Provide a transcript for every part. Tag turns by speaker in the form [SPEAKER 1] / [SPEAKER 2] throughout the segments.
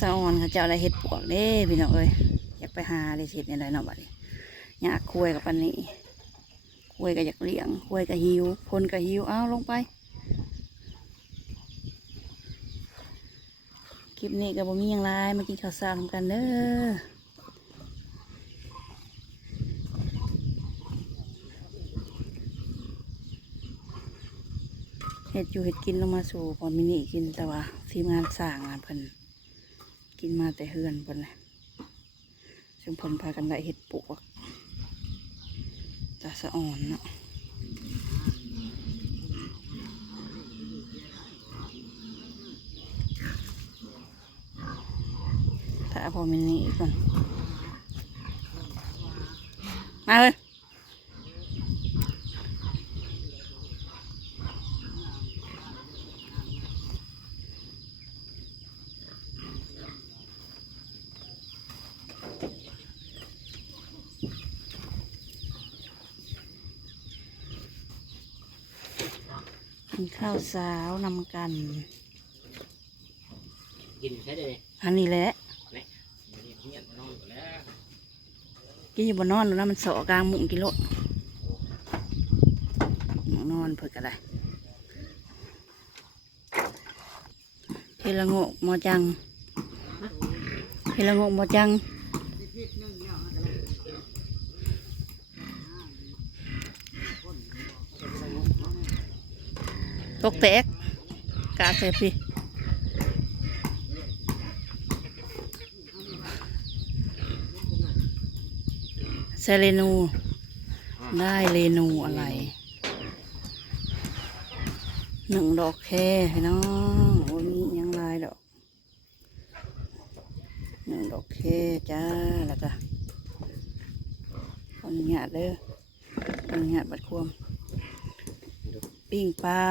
[SPEAKER 1] สะออนเขาเจ้าอะไรเห็ดปวกเด้พี่น้องเอ้ยอยากไปหาได้เห็ดในไรเนาะบัดนี้อยากคุยกับปันนี้คุยก็อยากเลี้ยงคุยก็หิวคนก็หิวอ้าวลงไปคลิปนี้ก็บ่มีหยังไรมากินข้าวสารนำกันเด้อเห็ดอยู่เห็ดกินลงมาสู่พอมินิกินแต่ว่าทีมงานสร้างงานเพิ่น กินมาแต่เฮือนเพิ่นนะซึ่งเพิ่นพากันได้เห็ดปวกตาสะอ่อนเนาะถ้าพอมินิก่อน มาเลย กินข้าวสาวนำกัน
[SPEAKER 2] กินใช่เลย
[SPEAKER 1] อันนี้แหละ
[SPEAKER 2] เนี่ยเงียบนอนแล้ว
[SPEAKER 1] กินอยู่บนนอนแล้วนะมันเสาะกลางมุ้งกิโลนอนเพื่อกันได้เพลงกหมอจังเพลงกหมอจัง ตกแตกกาเสพพี่เซเลนู ได้เรนูอะไร หนึ่งดอกแค่พี่น้องโอ้ยมียังลายดอกหนึ่งดอกแค่จ้าแล้วก็ขอนุญาตเด้อขออนุญาตบัดควม ปิ้งปลา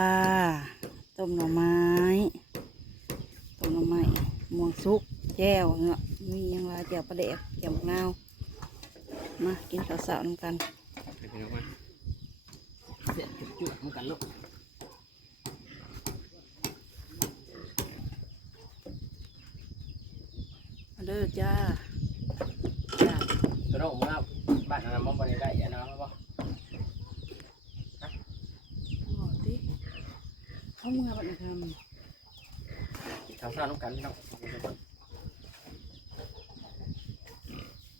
[SPEAKER 1] ต้มหน่อไม้ ต้มหน่อไม้ม่วงสุก แจ่วเนาะมีหยังลายแจ่วปลาเด็กแจ่วมะนาวมากินข้าวสาวน้ำกัน
[SPEAKER 2] ไปพี่น้องมาเสียจุดจุดมันกันลูก
[SPEAKER 1] มาเด้อจ้าจ้า
[SPEAKER 2] ตัวน้องมาบ้านนั้นมองไปได้ยังน้องแล้วป่ะ
[SPEAKER 1] หมอดิ เขาเมื่อวันท
[SPEAKER 2] ข้าวสารน้ำกันพี่น้อง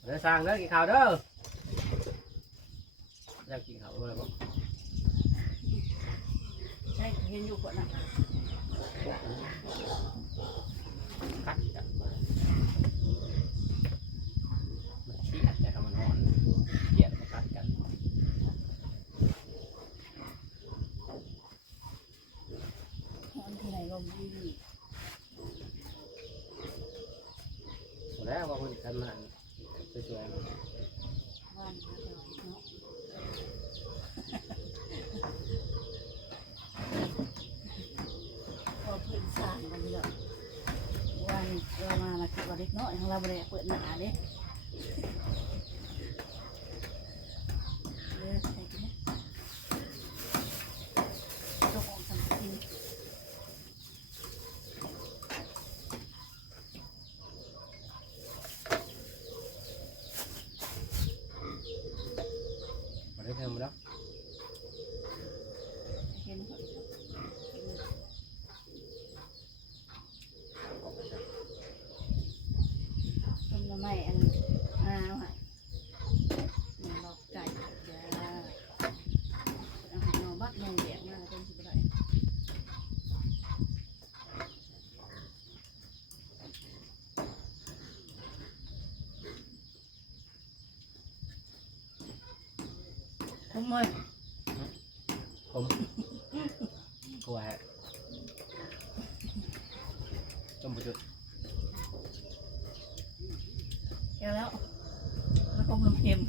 [SPEAKER 2] เด้อสร้างเด้อกินข้าวเด้อแล้วกินข้าวอะไรบ้างำ
[SPEAKER 1] ใช่เห็นอยู่คนน่ะ
[SPEAKER 2] กัดกันมันเครียดแต่ทำมันนอนเครียดมันกัดกัน
[SPEAKER 1] อันที่ไหนล มดี
[SPEAKER 2] หมดแล้วว่าคนทำมันสวยๆมัน
[SPEAKER 1] ว่านมาเถอะเนาะพอเพื่อนสร้างกันเลยวันเรามาละคิดว่าเล็กน้อยของเราบ่ได้เปิดหนาเด้เออใส่กินนะต้องออกทำกิน
[SPEAKER 2] หมดแล้วเพิ่มหมดแล้ว
[SPEAKER 1] เห็นเขาต้นไม้อันอ้าวฮะมันลอกไก่จ้าเอาให้น้องบักยังแดงมากเป็นสิบไร ทุ่ม เลย
[SPEAKER 2] ผมกลัวฮะจมบุจุด
[SPEAKER 1] แก้วแล้วมันคงเค็ม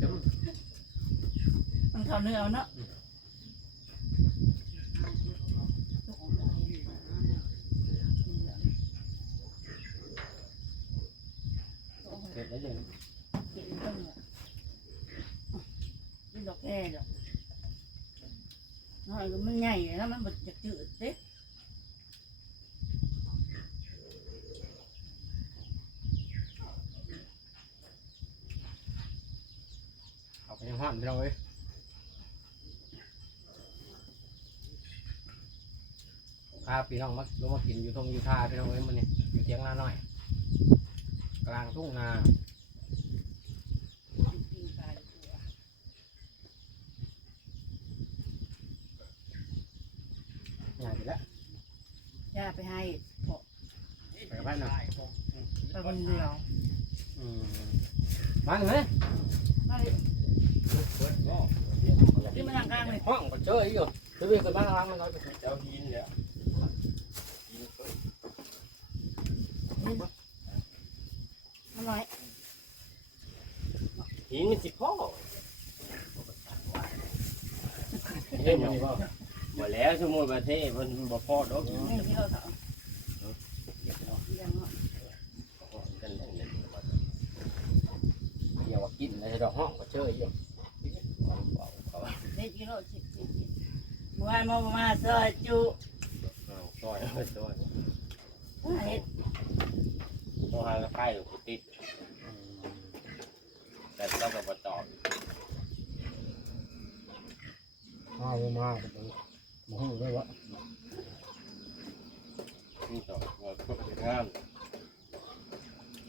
[SPEAKER 2] จม
[SPEAKER 1] ๆมันเข้าเนื้อเอาเนาะ
[SPEAKER 2] เกิดได้เลย
[SPEAKER 1] กินต้นเนี่ย เป็นดอกแก่ดอกน้อยก็มันใหญ่แล้วมันบดจะจืดเด้เอาไป
[SPEAKER 2] ยังห่อนไปเลยพาพี่น้องมาลงมากินอยู่ตรงอยู่ท่าพี่น้องเอ้ยมันนี่อยู่เทียงนาหน่อย กลางทุ่งนา ใหญ่ไปแล้ว
[SPEAKER 1] ย่าไปให้พอ
[SPEAKER 2] ไปกับบ้านหน่อย
[SPEAKER 1] ไปคนเดียว
[SPEAKER 2] อืมมาหนึ่งไหม
[SPEAKER 1] มาเลยที่มาทางกลางเลย
[SPEAKER 2] ห้องก็เจออีกอยู่ซื้อไปขึ้นบ้านล้างมันน้อยไปเจ้าหินเนี่ย
[SPEAKER 1] มาหน่อย
[SPEAKER 2] หินมันสิพ่อเฮ้ยมันบ่
[SPEAKER 3] หม ดแล้วสมุนประเทศมันบ่พอดอก
[SPEAKER 1] นี่ที่เราถามยังเนาะ
[SPEAKER 3] กันเล่น
[SPEAKER 2] เดี๋ยวว่ากินในดอกห้องก็เจออีกอยู่
[SPEAKER 1] เด็กกิโลสิบสิบเมื่อวานมามาซอยจุ
[SPEAKER 3] ซอยซอย
[SPEAKER 1] เฮ็ด
[SPEAKER 3] ต้องหากระไข่กูติดแต่ต้องกับตอบ
[SPEAKER 2] มาลงมาผม มองด้วยว่า
[SPEAKER 3] นี่ต่อว่าก็งาม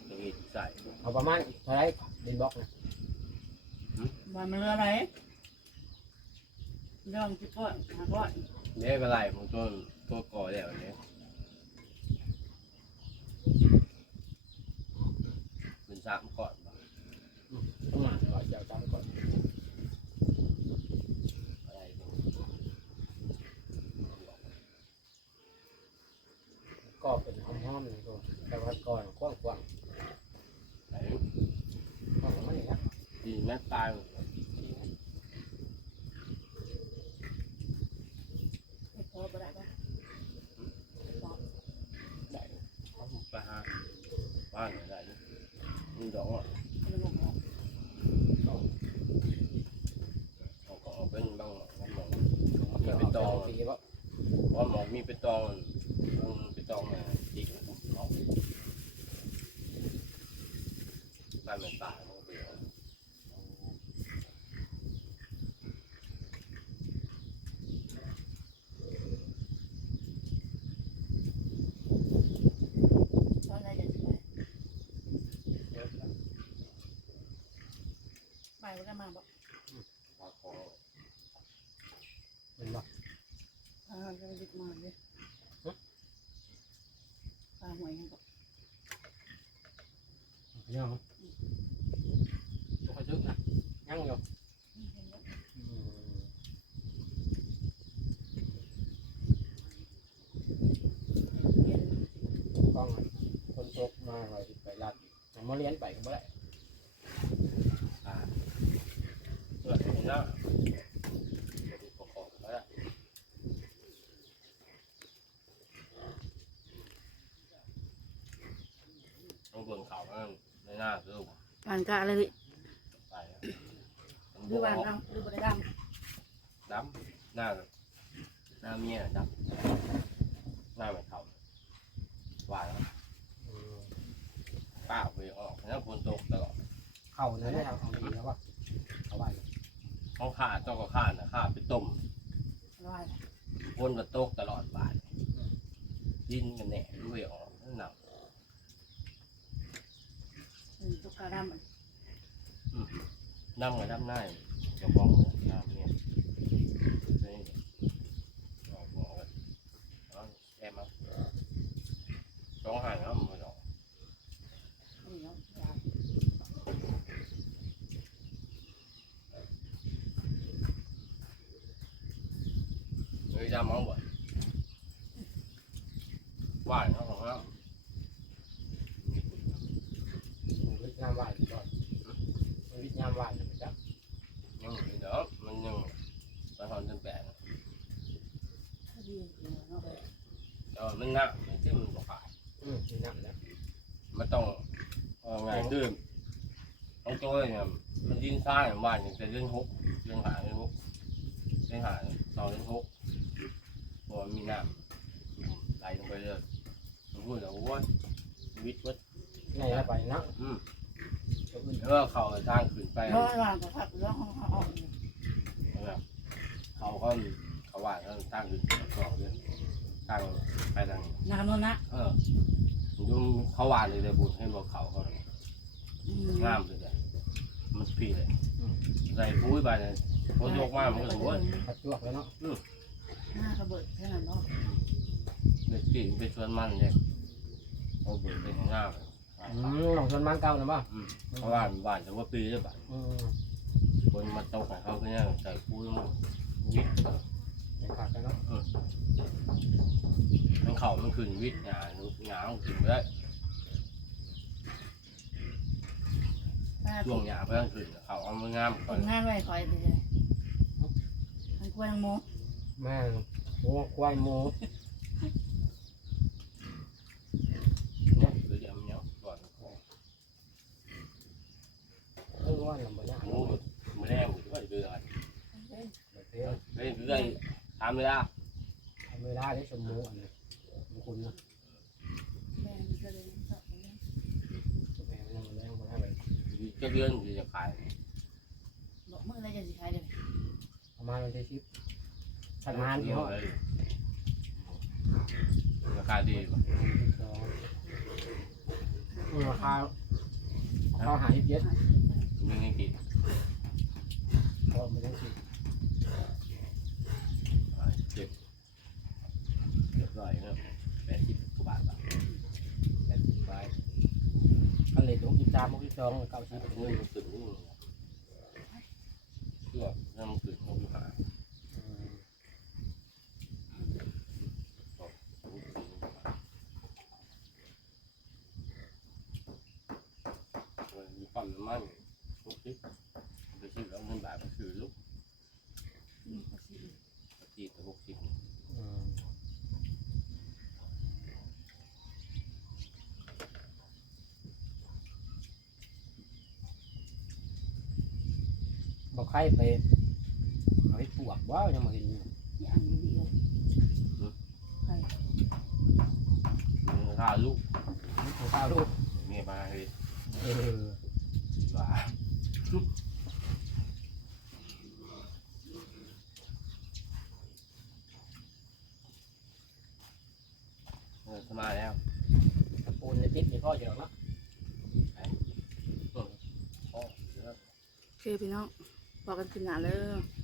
[SPEAKER 3] ตรงนี้ใส่
[SPEAKER 2] เอาประมาณเท่าไรดินบล็อกนะ
[SPEAKER 1] วันมันเรืออะไรเรื่องที่ป้อนหาป้อน
[SPEAKER 3] เนี่ยเป็นไรผมตัวตัวก่อแล้วเนี่ยเป็นสามก่อน
[SPEAKER 2] ประมาณร้อยเจ้าจำก่อน
[SPEAKER 3] อะไร
[SPEAKER 2] ก็ เป็นห้อมนี่ตัวแต่ว่าก่อนกว้างกว้าง
[SPEAKER 3] ไหน
[SPEAKER 2] ๆห้องไม่อย่างเงี้ย
[SPEAKER 3] ดีแม่ตาย
[SPEAKER 1] ไม่พอบ่ได้ปะ
[SPEAKER 3] ได้เขาไปหาบ้านอะไรมันดอกอะ
[SPEAKER 1] มันงง
[SPEAKER 3] เขาก็เอาเป็นบางบางหมอง
[SPEAKER 2] เกี่ยวกับตองปีว่า
[SPEAKER 3] ว่าหมองมีเป็นตองมันเป็นตองมาดิกเขาบ้านมันตายมันเบื่อ
[SPEAKER 1] ตอน ไหนจะไปไปก็ได้มาบอก
[SPEAKER 3] ปลาคอ
[SPEAKER 2] เป็นบ่
[SPEAKER 1] อ่าจะดึกมาเลยปลาหวยยังก็
[SPEAKER 2] เนี่ยมั้งตัวขาจึกนะยังอยู่กล้องคนตกมาเราไปรัดมาเลี้ยนไปก็ไม่ได้
[SPEAKER 3] ปลาเพื่อที่หน้าดูปลาคอแล้วละต้องเบิ่งเขาใน หน้าคือ
[SPEAKER 1] ปานกะเลย
[SPEAKER 3] ไป
[SPEAKER 1] หรือวานเอาหรือบริด
[SPEAKER 3] ดำหน้าหน้าเมียดำหน้าเหมือนเขาหวานแล้วป้าไปออกแล้วฝนตกตลอด
[SPEAKER 2] เข่าเนี่ยเอาเอาดีแล้วว่าเอาไว้
[SPEAKER 3] เขาขาดต้องก็ขาดนะขาดไปต้มำ
[SPEAKER 1] ร้อย
[SPEAKER 3] ฝนก็ตกตลอดบ่ายดินกันแหน่ด้วยออกนั่นหนัก
[SPEAKER 1] เป็นตุกกะดำมัน
[SPEAKER 3] น้ำกับน้ำหน้าจะบ้องน้ำเนี่ยนี่ออกบอกเลยเอาแอบมาสองห่างน้ำมาดอก
[SPEAKER 1] นี่เนาะยา
[SPEAKER 3] เฮ้ยดำมั้งบ่ว่านเขาของเขา
[SPEAKER 2] วิทยามไหวก่อนวิทยามไหวนะจ๊ะ
[SPEAKER 3] ยังไม่เด้อมันยังไปหอนจนแปลก
[SPEAKER 1] ดี เนาะ
[SPEAKER 3] เออมันหนักมันที่มันบอกขาย
[SPEAKER 2] อืมนี่นั่นนะ
[SPEAKER 3] มันต้องเอาไงคือต้องตัวเนี่ยมันดินทรายของบ้านอย่างจะเล่นฮุกเล่นหาเล่นฮุกเล่นหาต่อเล่นฮุกเพราะมันมีน้ำไหลลงไปเลยมันพูดแล้วว่าวิทย์วัด
[SPEAKER 2] ในละไปนะ
[SPEAKER 3] อืม
[SPEAKER 2] จะขึ้น
[SPEAKER 3] แล้วก็เขาทางขึ้นไป
[SPEAKER 1] เพราะว่าจะพักเรื่องของเขาออกอยู่
[SPEAKER 3] นะครับเขาก็ เขาว่าเขาตั้งขึ้นสองเดือนตั้งไปทาง
[SPEAKER 1] นานแล้วนะ
[SPEAKER 3] เออดูเขาว่าเลยเลยบุญให้บอกเขาเขา
[SPEAKER 1] อืม
[SPEAKER 3] งามเลยเนี่ยมันพีเลยใส่ปุ้ยไปเนี่ยพอยกมามันก็สวย
[SPEAKER 2] ปัดจวกแล้วเนาะ
[SPEAKER 1] หน้ากระเบิดแค่นั้นเนาะ
[SPEAKER 3] เด็กที่เป็นชวนมันเนี่ยเขาเบิดเป็นงาม
[SPEAKER 2] อืมหลงชนมันเก่านะป่ะ
[SPEAKER 3] อืมเพราะว่าบ้านจะว่าปีได้ป่ะ
[SPEAKER 2] อืม
[SPEAKER 3] คนมาตกของเขาก็เนี่ยใส่ปุ้ยมันวิท ย์
[SPEAKER 2] ยังขาดกันเนาะ
[SPEAKER 3] มันเข่ามันขึ้นวิทย์หงาหงามันขึ้นไปได้
[SPEAKER 1] ถ้า
[SPEAKER 3] ช่วงหงาเพื่อนขึ้นเขาเอามันงามก่อน
[SPEAKER 1] ทำงานไว้คอยดีเลยมันกล้วยงโม
[SPEAKER 2] แม่หมูควายหมู
[SPEAKER 3] เนี่ยหรือจะมันเนี้ยก่อน
[SPEAKER 2] เรื่องว่าลำบากยาก
[SPEAKER 3] หมูไม่แน่หมูก็เดือด
[SPEAKER 2] แบบเตี้ย
[SPEAKER 3] เล่นเรื่อยทำ เลยละ
[SPEAKER 2] ทำไม่ได้ได้ชมหมูอันนี้บางคนนะ
[SPEAKER 1] แม่มันก็เลยชอบอย่างนี้
[SPEAKER 2] แม่มันยังแรงมาให้ไป
[SPEAKER 3] จะเดือนจะขาย
[SPEAKER 1] บอกเมื่อไรจะสิขายเดี๋ยวนี้
[SPEAKER 2] ประมาณวันที่สิบสักงานเดียว
[SPEAKER 3] เลยราคาดีป่ะ
[SPEAKER 2] สองราคาราคาหาเย็ด
[SPEAKER 3] ไม่ได้กิน
[SPEAKER 2] ก็ไม่ต้องสิ
[SPEAKER 3] เจ็บเรียบร้อยนะแปดสิบกว่าบาทละ
[SPEAKER 2] แปดสิบใบกัน เลยต้องกินจามกินจองเก้าสิบ
[SPEAKER 3] เงินมันตึงนี่เพื่อเงินมันตึงเขาอยู่หามีความมันทุกทิศไปซื้อแล้วเงินบาทไปซื้อลูก
[SPEAKER 1] อืมก็สิ
[SPEAKER 3] ทีแต่หกสิบ
[SPEAKER 2] บอกใครไปเอาไปปวกว้าวยังมาเห็นอยู่
[SPEAKER 1] อย่างนี้ดีเลยใคร
[SPEAKER 3] ค่าลูก
[SPEAKER 2] ข้าวลูก
[SPEAKER 3] เมียมาเลย
[SPEAKER 2] เออ
[SPEAKER 3] ว่าเออสมาแล้ว
[SPEAKER 2] ปูนในติดในพ่อเดียวเนาะ
[SPEAKER 3] พ่อเดี๋ยว
[SPEAKER 1] คือพี่น้อง พอกันกินหนาเลย